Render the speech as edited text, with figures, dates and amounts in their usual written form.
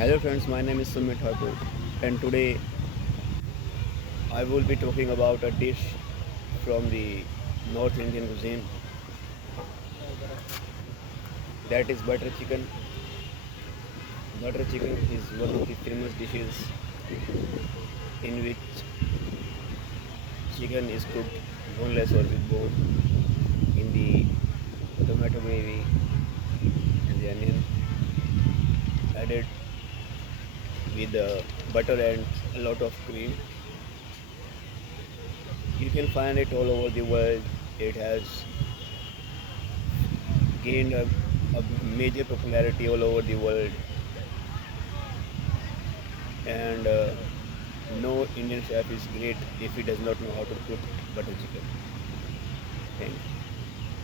Hello friends, my name is Sumit Thakur and today I will be talking about a dish from the North Indian cuisine, that is butter chicken. Butter chicken is one of the famous dishes in which chicken is cooked boneless or with bone in the tomato gravy and the onion added with butter and a lot of cream. You can find it all over the world. It has gained a major popularity all over the world, and no Indian chef is great if he does not know how to cook butter chicken. Thank you.